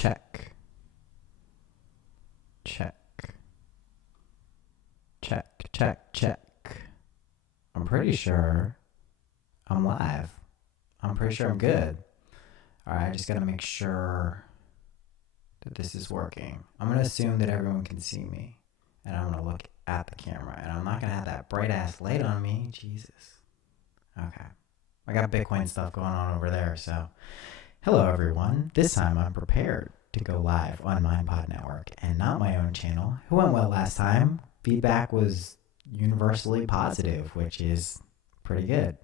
Check. Check. Check, check, check. I'm pretty sure I'm live. I'm pretty sure I'm good. Alright, I just gotta make sure that this is working. I'm gonna assume that everyone can see me. And I'm gonna look at the camera. And I'm not gonna have that bright ass light on me. Jesus. Okay. I got Bitcoin stuff going on over there, so. Hello everyone. This time I'm prepared to go live on MindPod Network and not my own channel. Who went well last time? Feedback was universally positive, which is pretty good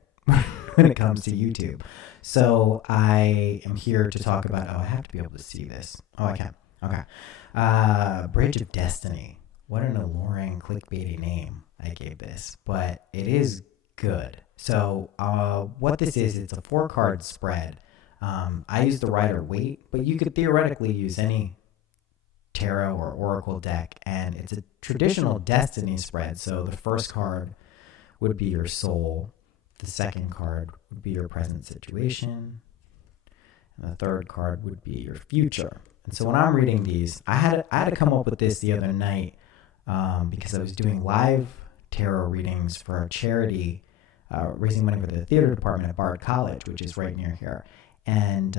when it comes to YouTube. So I am here to talk about, I have to be able to see this. Oh, I can. Okay. Bridge of Destiny. What an alluring clickbaity name I gave this, but it is good. So what this is, it's a 4-card spread. I use the Rider-Waite, but you could theoretically use any tarot or oracle deck, and it's a traditional destiny spread. So the first card would be your soul, the second card would be your present situation, and the third card would be your future. And so when I'm reading these, I had to come up with this the other night because I was doing live tarot readings for a charity, raising money for the theater department at Bard College, which is right near here. And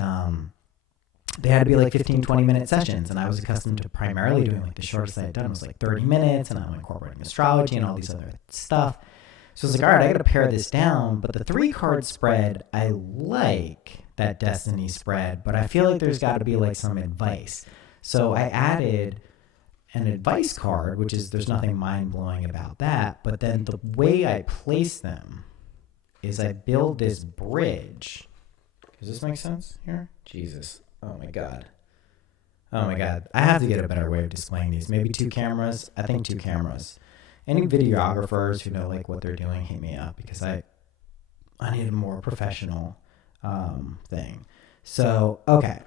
they had to be like 15, 20-minute sessions. And I was accustomed to primarily doing like the shortest I had done was like 30 minutes. And I'm incorporating astrology and all these other stuff. So I was like, all right, I got to pare this down. But the 3-card spread, I like that destiny spread. But I feel like there's got to be like some advice. So I added an advice card, which is there's nothing mind-blowing about that. But then the way I place them is I build this bridge. Does this make sense here? Jesus. Oh my God. I have to get a better way of displaying these. Maybe 2 cameras. I think 2 cameras. Any videographers who know like what they're doing, hit me up because I need a more professional thing. So, okay.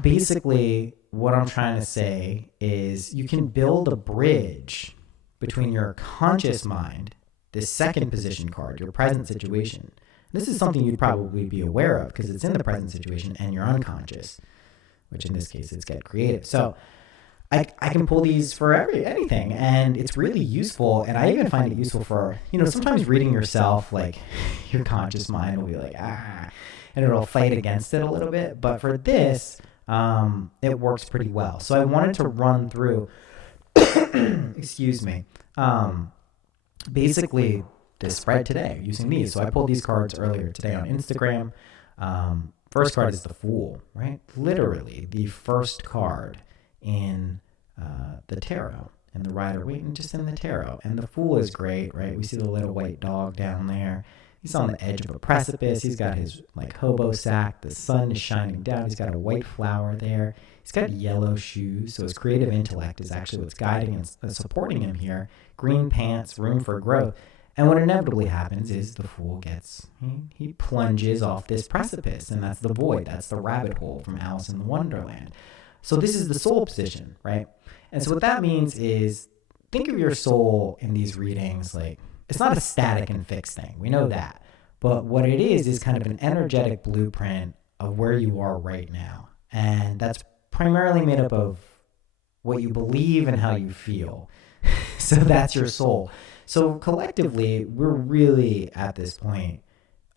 Basically, what I'm trying to say is you can build a bridge between your conscious mind, this second position card, your present situation. This is something you'd probably be aware of because it's in the present situation and you're unconscious, which in this case is get creative. So I can pull these for anything, and it's really useful. And I even find it useful for, sometimes reading yourself, like your conscious mind will be like, and it'll fight against it a little bit. But for this, it works pretty well. So I wanted to run through, excuse me, basically this spread today using these. So I pulled these cards earlier today on Instagram. First card is the Fool, right? Literally the first card in the tarot, and the Rider-Waite, and just in the tarot. And the Fool is great, right? We see the little white dog down there. He's on the edge of a precipice. He's got his like hobo sack. The sun is shining down. He's got a white flower there. He's got yellow shoes. So his creative intellect is actually what's guiding and supporting him here. Green pants, room for growth. And what inevitably happens is the Fool he plunges off this precipice, and that's the void. That's the rabbit hole from Alice in Wonderland. So this is the soul position, right? And so what that means is think of your soul in these readings like it's not a static and fixed thing. We know that. But what it is kind of an energetic blueprint of where you are right now. And that's primarily made up of what you believe and how you feel. So that's your soul. So collectively, we're really at this point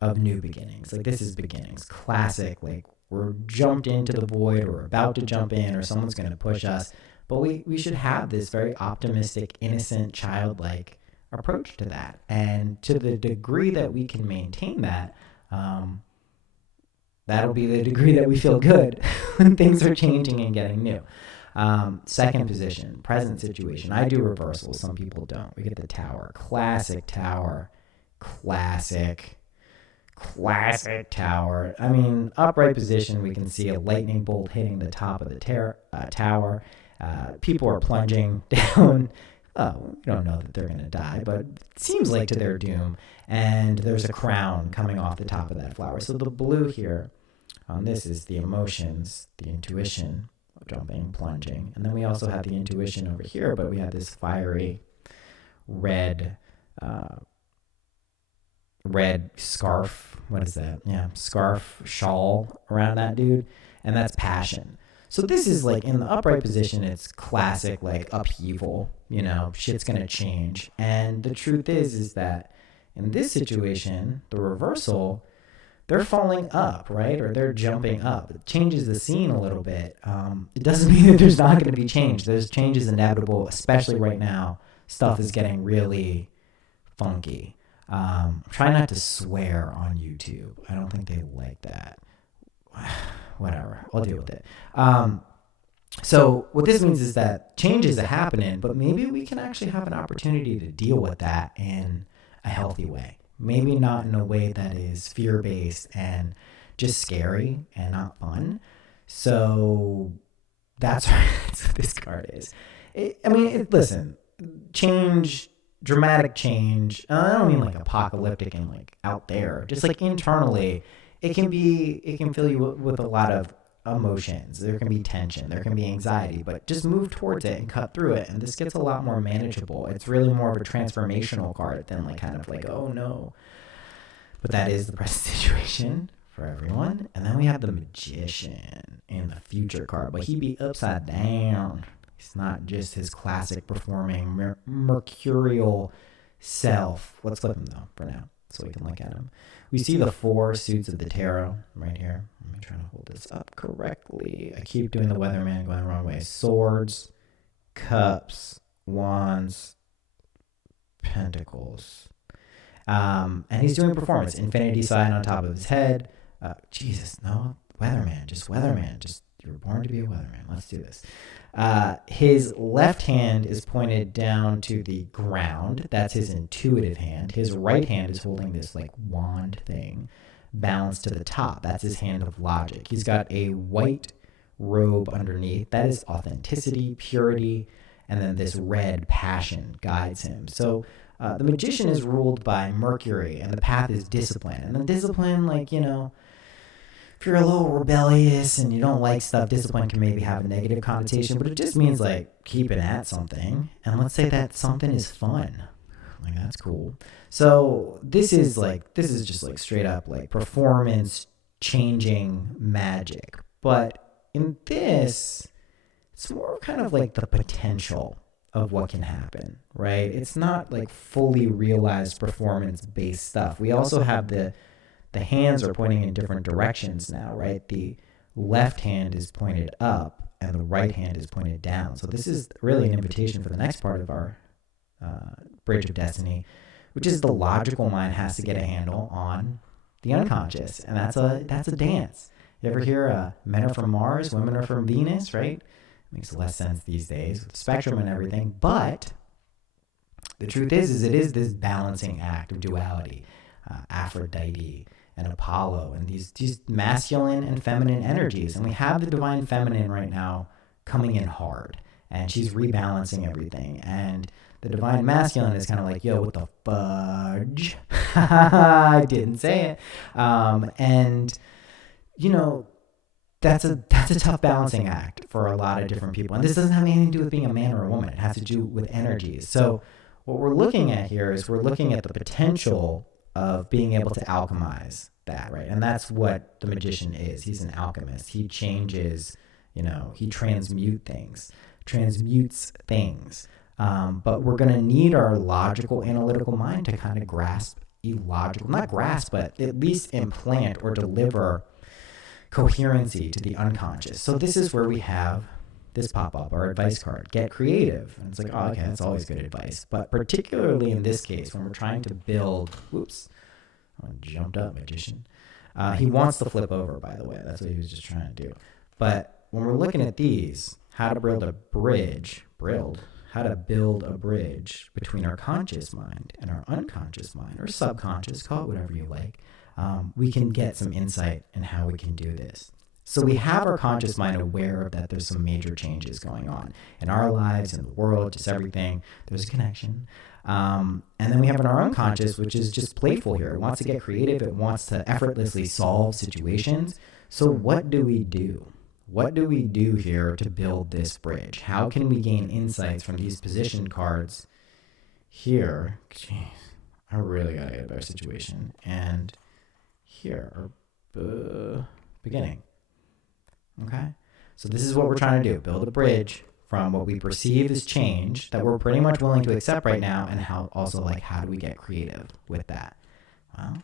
of new beginnings. Like this is beginnings, classic. Like we're jumped into the void, or we're about to jump in, or someone's going to push us. But we should have this very optimistic, innocent, childlike approach to that. And to the degree that we can maintain that, that'll be the degree that we feel good when things are changing and getting new. Second position, present situation. I do reversals. Some people don't. We get the Tower. Classic Tower. Classic Tower. I mean, upright position, we can see a lightning bolt hitting the top of the tower. People are plunging down. We don't know that they're going to die, but it seems like to their doom. And there's a crown coming off the top of that flower. So the blue here on this is the emotions, the intuition, jumping, plunging. And then we also have the intuition over here, but we have this fiery red scarf. What is that? Yeah, scarf, shawl around that dude. And that's passion. So this is like in the upright position, it's classic like upheaval, shit's going to change. And the truth is that in this situation, the reversal, they're falling up, right? Or they're jumping up. It changes the scene a little bit. It doesn't mean that there's not going to be change. There's change is inevitable, especially right now. Stuff is getting really funky. Try not to swear on YouTube. I don't think they like that. Whatever, I'll deal with it. So what this means is that changes are happening, but maybe we can actually have an opportunity to deal with that in a healthy way. Maybe not in a way that is fear-based and just scary and not fun. So that's what this card is. Listen, change, dramatic change. I don't mean like apocalyptic and like out there. Just like internally, it can fill you with a lot of emotions. There can be tension, there can be anxiety, but just move towards it and cut through it. And this gets a lot more manageable. It's really more of a transformational card than like kind of like, oh no. But that is the present situation for everyone. And then we have the Magician in the future card, but he be upside down. He's not just his classic performing mercurial self. Let's flip him though for now so we can look at him. We see the 4 suits of the tarot right here. Let me try to hold this up correctly. I keep doing the weatherman going the wrong way. Swords, cups, wands, pentacles. And he's doing performance. Infinity sign on top of his head. Jesus, no. Weatherman. Just you were born to be a weatherman. Let's do this. His left hand is pointed down to the ground. That's his intuitive hand. His right hand is holding this like wand thing balanced to the top. That's his hand of logic. He's got a white robe underneath. That is authenticity, purity, and then this red passion guides him. So the Magician is ruled by Mercury, and the path is discipline. And the discipline, if you're a little rebellious and you don't like stuff, discipline can maybe have a negative connotation, but it just means like keeping at something. And let's say that something is fun. Like that's cool. So this is just like straight up like performance changing magic. But in this, it's more kind of like the potential of what can happen, right? It's not like fully realized performance based stuff. We also have the hands are pointing in different directions now, right? The left hand is pointed up and the right hand is pointed down. So this is really an invitation for the next part of our Bridge of Destiny, which is the logical mind has to get a handle on the unconscious. And that's a dance. You ever hear men are from Mars, women are from Venus, right? Makes less sense these days with spectrum and everything. But the truth is it is this balancing act of duality, Aphrodite and Apollo, and these masculine and feminine energies. And we have the divine feminine right now coming in hard, and she's rebalancing everything. And the divine masculine is kind of like, yo, what the fudge? I didn't say it. And, that's a tough balancing act for a lot of different people. And this doesn't have anything to do with being a man or a woman. It has to do with energies. So what we're looking at here is we're looking at the potential of being able to alchemize that, right? And that's what the Magician is. He's an alchemist. He changes, he transmutes things. But we're going to need our logical, analytical mind to kind of but at least implant or deliver coherency to the unconscious. So this is where we have this pop up, our advice card. Get creative. And it's like, oh, okay, that's always good advice. But particularly in this case, when we're trying to build, I jumped up, Magician. He wants to flip over, by the way. That's what he was just trying to do. But when we're looking at these, how to build a bridge between our conscious mind and our unconscious mind, or subconscious, call it whatever you like, we can get some insight in how we can do this. So we have our conscious mind aware that there's some major changes going on in our lives, in the world, just everything. There's a connection. And then we have in our unconscious, which is just playful here. It wants to get creative. It wants to effortlessly solve situations. So what do we do? What do we do here to build this bridge? How can we gain insights from these position cards here? Jeez, I really got to get a better situation. And here, beginning. Okay? So this is what we're trying to do, build a bridge from what we perceive as change that we're pretty much willing to accept right now, and how do we get creative with that? Well,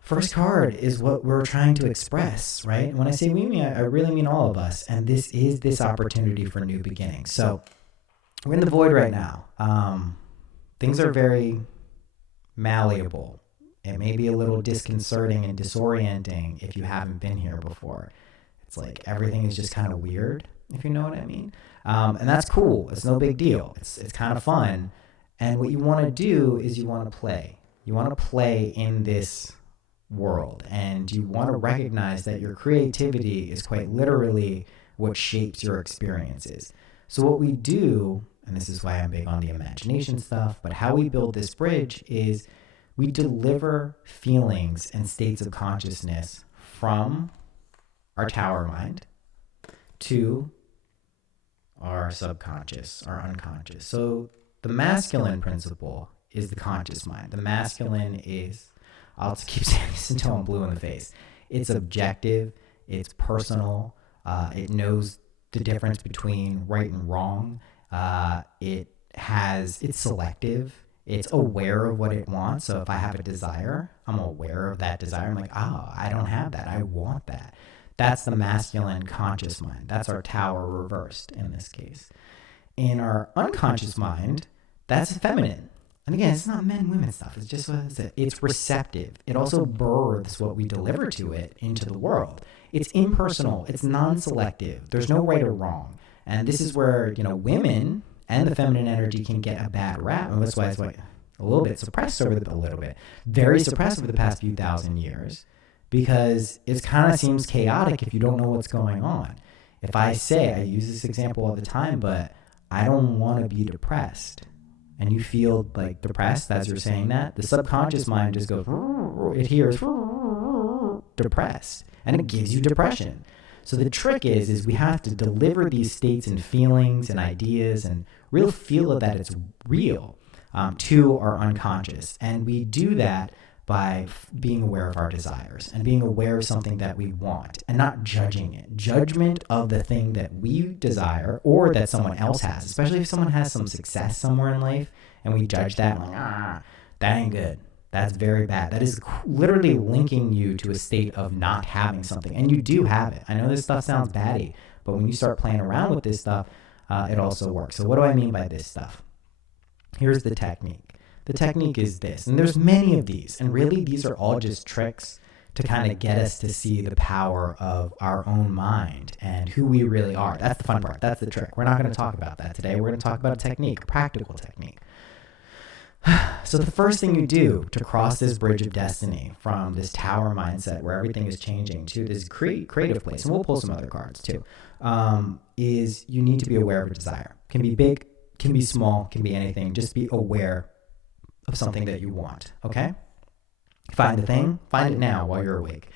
first card is what we're trying to express, right? When I say we, I really mean all of us, and this is this opportunity for new beginnings. So we're in the void right now. Things are very malleable. It may be a little disconcerting and disorienting if you haven't been here before. It's like everything is just kind of weird, if you know what I mean. And that's cool. It's no big deal. It's kind of fun. And what you want to do is you want to play. You want to play in this world, and you want to recognize that your creativity is quite literally what shapes your experiences. So what we do, and this is why I'm big on the imagination stuff, but how we build this bridge is we deliver feelings and states of consciousness from our tower mind to our subconscious, our unconscious. So the masculine principle is the conscious mind. The masculine is, I'll keep saying this until I'm blue in the face. It's objective, it's personal, it knows the difference between right and wrong. It's selective, it's aware of what it wants. So if I have a desire, I'm aware of that desire. I'm like, I don't have that, I want that. That's the masculine conscious mind. That's our tower reversed in this case. In our unconscious mind, that's feminine. And again, it's not men, women stuff. It's just what it is. It's receptive. It also births what we deliver to it into the world. It's impersonal. It's non-selective. There's no right or wrong. And this is where, women and the feminine energy can get a bad rap. And that's why it's a little bit suppressed very suppressed over the past few thousand years, because it kind of seems chaotic if you don't know what's going on. If I use this example all the time, but I don't want to be depressed, and you feel like depressed as you're saying that, the subconscious mind just goes, it hears depressed, and it gives you depression. So the trick is we have to deliver these states and feelings and ideas and really feel that it's real to our unconscious. And we do that by being aware of our desires and being aware of something that we want and not judging it. Judgment of the thing that we desire or that someone else has, especially if someone has some success somewhere in life and we judge that, like, that ain't good. That's very bad. That is literally linking you to a state of not having something. And you do have it. I know this stuff sounds batty, but when you start playing around with this stuff, it also works. So what do I mean by this stuff? Here's the technique. The technique is this, and there's many of these, and really these are all just tricks to kind of get us to see the power of our own mind and who we really are. That's the fun part. That's the trick. We're not going to talk about that today. We're going to talk about a technique, a practical technique. So the first thing you do to cross this bridge of destiny from this tower mindset where everything is changing to this creative place, and we'll pull some other cards too, is you need to be aware of a desire. Can be big, can be small, can be anything. Just be aware of something that you want, okay? Find the thing, find it now while you're awake.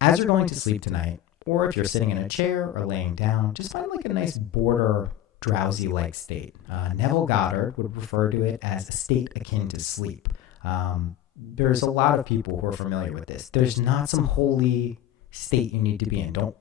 As you're going to sleep tonight, or if you're sitting in a chair or laying down, just find like a nice border drowsy-like state. Neville Goddard would refer to it as a state akin to sleep. There's a lot of people who are familiar with this. There's not some holy state you need to be in. Don't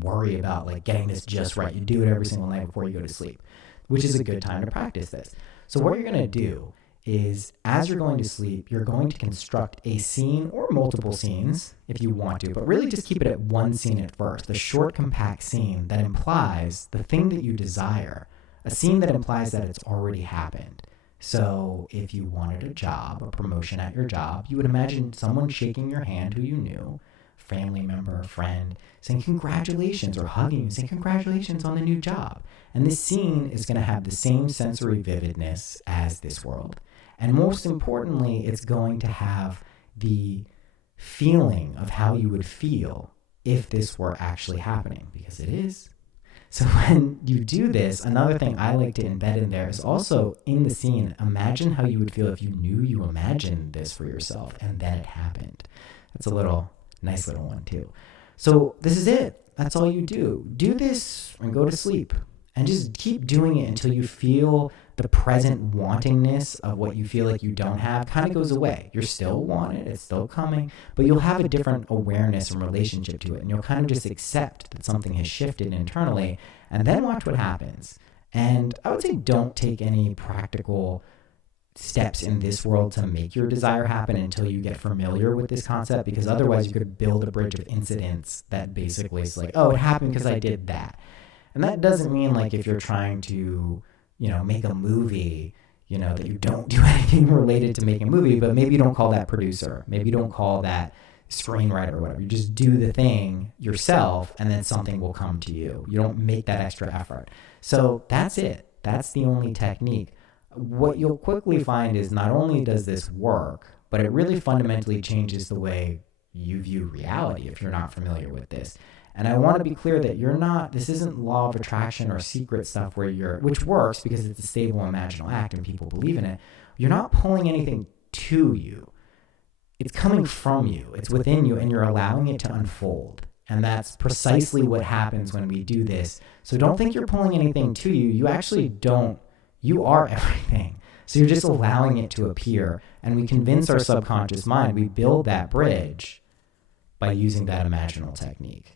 worry about like getting this just right. You do it every single night before you go to sleep, which is a good time to practice this. So what you're going to do is as you're going to sleep, you're going to construct a scene or multiple scenes if you want to, but really just keep it at one scene at first, a short, compact scene that implies the thing that you desire, a scene that implies that it's already happened. So if you wanted a job, a promotion at your job, you would imagine someone shaking your hand who you knew, family member, friend, saying congratulations, or hugging you, saying congratulations on the new job. And this scene is going to have the same sensory vividness as this world. And most importantly, it's going to have the feeling of how you would feel if this were actually happening, because it is. So when you do this, another thing I like to embed in there is also in the scene, imagine how you would feel if you knew you imagined this for yourself and then it happened. That's a nice little one too. So this is it. That's all you do. Do this and go to sleep. And just keep doing it until you feel the present wantingness of what you feel like you don't have kind of goes away. You're still wanted, it's still coming, but you'll have a different awareness and relationship to it. And you'll kind of just accept that something has shifted internally, and then watch what happens. And I would say don't take any practical steps in this world to make your desire happen until you get familiar with this concept, because otherwise you could build a bridge of incidents that basically is like, oh, it happened because I did that. And that doesn't mean like if you're trying to, make a movie, that you don't do anything related to making a movie, but maybe you don't call that producer. Maybe you don't call that screenwriter or whatever. You just do the thing yourself, and then something will come to you. You don't make that extra effort. So that's it. That's the only technique. What you'll quickly find is not only does this work, but it really fundamentally changes the way you view reality if you're not familiar with this. And I want to be clear that this isn't law of attraction or secret stuff which works because it's a stable imaginal act and people believe in it. You're not pulling anything to you. It's coming from you. It's within you, and you're allowing it to unfold. And that's precisely what happens when we do this. So don't think you're pulling anything to you. You actually don't. You are everything. So you're just allowing it to appear. And we convince our subconscious mind. We build that bridge by using that imaginal technique.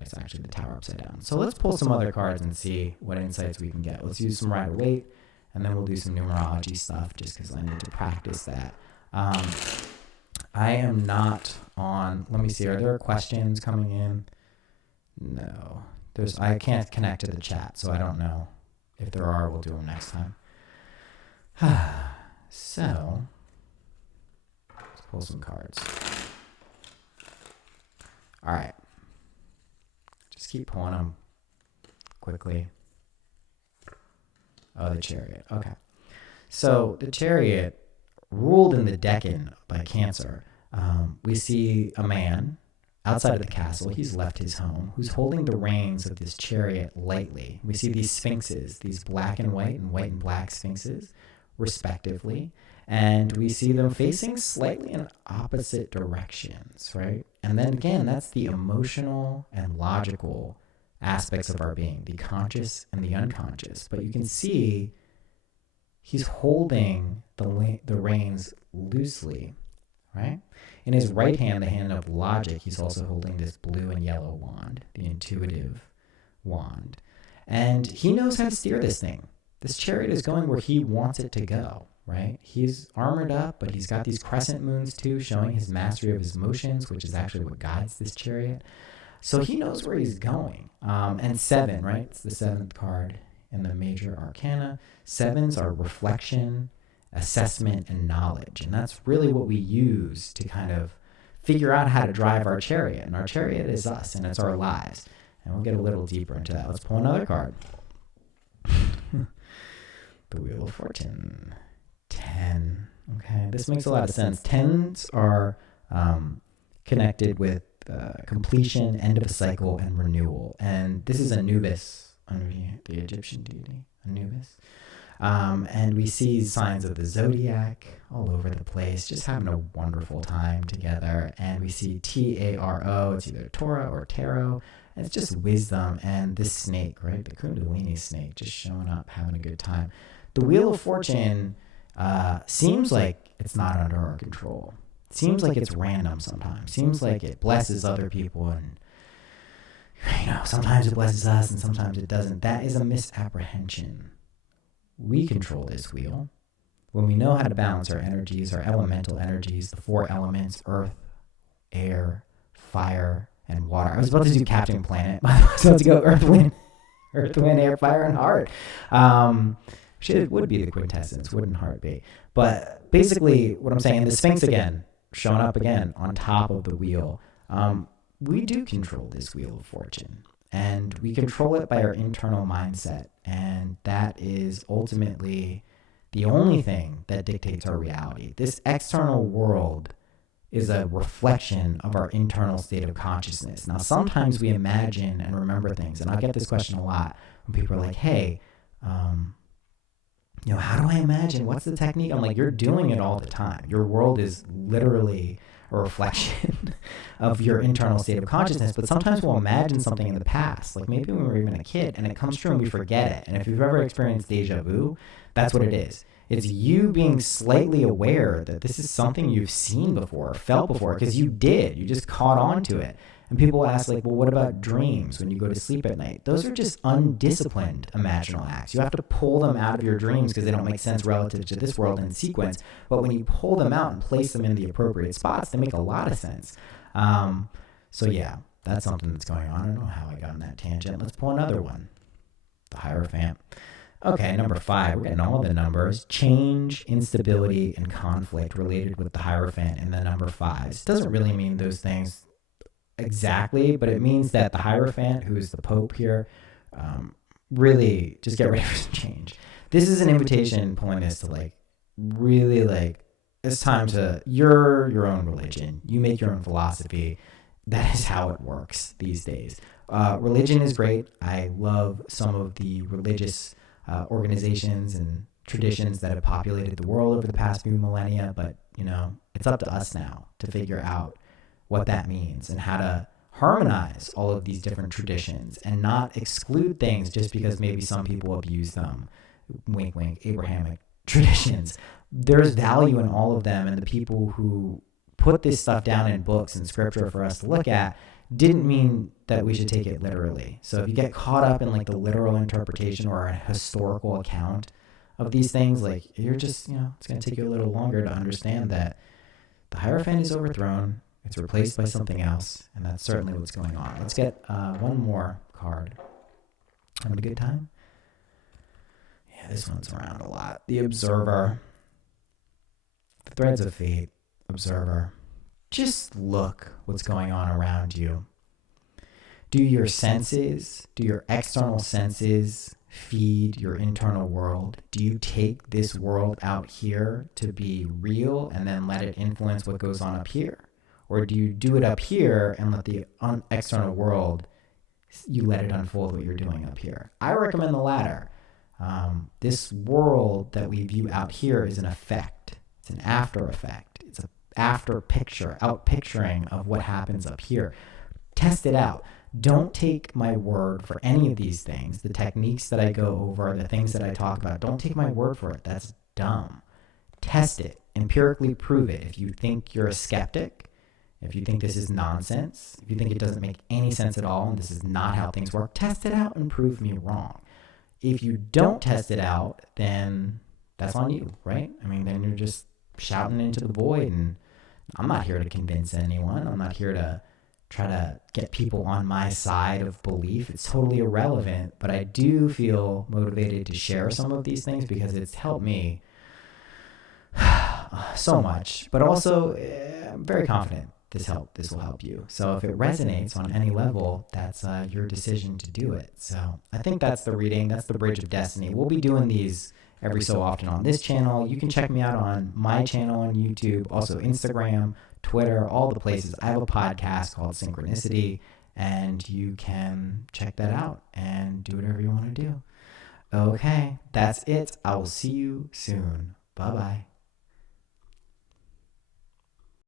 It's actually the tower upside down. So let's pull some other cards and see what insights we can get. Let's use some Rider-Waite, and then we'll do some numerology stuff just because I need to practice that. I am not on, let me see, are there questions coming in? No. I can't connect to the chat, so I don't know. If there are, we'll do them next time. So, let's pull some cards. All right. Just keep pulling them quickly. Oh, the Chariot. Okay. So, the Chariot, ruled in the Decan by Cancer. We see a man outside of the castle. He's left his home, who's holding the reins of this chariot lightly. We see these sphinxes, these black and white and black sphinxes, respectively. And we see them facing slightly in opposite directions, right? And then again, that's the emotional and logical aspects of our being, the conscious and the unconscious. But you can see he's holding the reins loosely, right? In his right hand, the hand of logic, he's also holding this blue and yellow wand, the intuitive wand. And he knows how to steer this thing. This chariot is going where he wants it to go, right? He's armored up, but he's got these crescent moons too, showing his mastery of his motions, which is actually what guides this chariot. So he knows where he's going. And 7, right? It's the 7th card in the major arcana. 7s are reflection, assessment, and knowledge. And that's really what we use to kind of figure out how to drive our chariot. And our chariot is us, and it's our lives. And we'll get a little deeper into that. Let's pull another card. The Wheel of Fortune. 10. Okay, this makes a lot of sense. 10s are connected with completion, end of a cycle, and renewal. And this is Anubis, the Egyptian deity, Anubis. And we see signs of the zodiac all over the place, just having a wonderful time together. And we see Taro, it's either Torah or tarot, and it's just wisdom. And this snake, right, the Kundalini snake, just showing up, having a good time. The Wheel of Fortune seems like it's not under our control. It seems like it's random sometimes. Seems like it blesses other people, and sometimes it blesses us and sometimes it doesn't. That is a misapprehension. We control this wheel. When we know how to balance our energies, our elemental energies, the 4 elements, earth, air, fire, and water. I was about to do Captain Planet, but I was about to go earth, wind, air, fire, and heart. It would be the quintessence, wouldn't heart be? But basically, what I'm saying, the Sphinx again, showing up again on top of the wheel. We do control this Wheel of Fortune. And we control it by our internal mindset. And that is ultimately the only thing that dictates our reality. This external world is a reflection of our internal state of consciousness. Now, sometimes we imagine and remember things. And I get this question a lot when people are like, hey, how do I imagine? What's the technique? I'm like, you're doing it all the time. Your world is literally a or reflection of your internal state of consciousness. But sometimes we'll imagine something in the past, like maybe when we were even a kid, and it comes true and we forget it. And if you've ever experienced deja vu, that's what it is. It's you being slightly aware that this is something you've seen before, felt before, because you did. You just caught on to it. And people ask, like, well, what about dreams when you go to sleep at night? Those are just undisciplined imaginal acts. You have to pull them out of your dreams because they don't make sense relative to this world in sequence. But when you pull them out and place them in the appropriate spots, they make a lot of sense. So yeah, that's something that's going on. I don't know how I got on that tangent. Let's pull another one. The Hierophant. Okay, number 5. We're getting all the numbers. Change, instability, and conflict related with the Hierophant and the number 5s. It doesn't really mean those things exactly, but it means that the Hierophant, who is the Pope here, really just get ready for some change. This is an invitation, pulling this to like really like it's time to your own religion. You make your own philosophy. That is how it works these days. Religion is great. I love some of the religious organizations and traditions that have populated the world over the past few millennia, but you know, it's up to us now to figure out what that means and how to harmonize all of these different traditions and not exclude things just because maybe some people abuse them. Wink, wink, Abrahamic traditions. There's value in all of them, and the people who put this stuff down in books and scripture for us to look at didn't mean that we should take it literally. So if you get caught up in like the literal interpretation or a historical account of these things, like you're just, you know, it's going to take you a little longer to understand that the Hierophant is overthrown. It's replaced by something else, and that's certainly what's going on. Let's get one more card. Having a good time? Yeah, this one's around a lot. The Observer. The Threads of Fate. Observer. Just look what's going on around you. Do your senses, do your external senses feed your internal world? Do you take this world out here to be real and then let it influence what goes on up here? Or do you do it up here and let the external world, you let it unfold what you're doing up here? I recommend the latter. This world that we view out here is an effect. It's an after effect. It's an after picture, out picturing of what happens up here. Test it out. Don't take my word for any of these things. The techniques that I go over, the things that I talk about, don't take my word for it. That's dumb. Test it. Empirically prove it. If you think you're a skeptic, if you think this is nonsense, if you think it doesn't make any sense at all and this is not how things work, test it out and prove me wrong. If you don't test it out, then that's on you, right? I mean, then you're just shouting into the void, and I'm not here to convince anyone. I'm not here to try to get people on my side of belief. It's totally irrelevant, but I do feel motivated to share some of these things because it's helped me so much. But also, I'm very confident this will help you. So if it resonates on any level, that's your decision to do it. So I think that's the reading. That's the Bridge of Destiny. We'll be doing these every so often on this channel. You can check me out on my channel on YouTube, also Instagram, Twitter, all the places. I have a podcast called Synchronicity, and you can check that out and do whatever you want to do. Okay, that's it. I will see you soon. Bye-bye.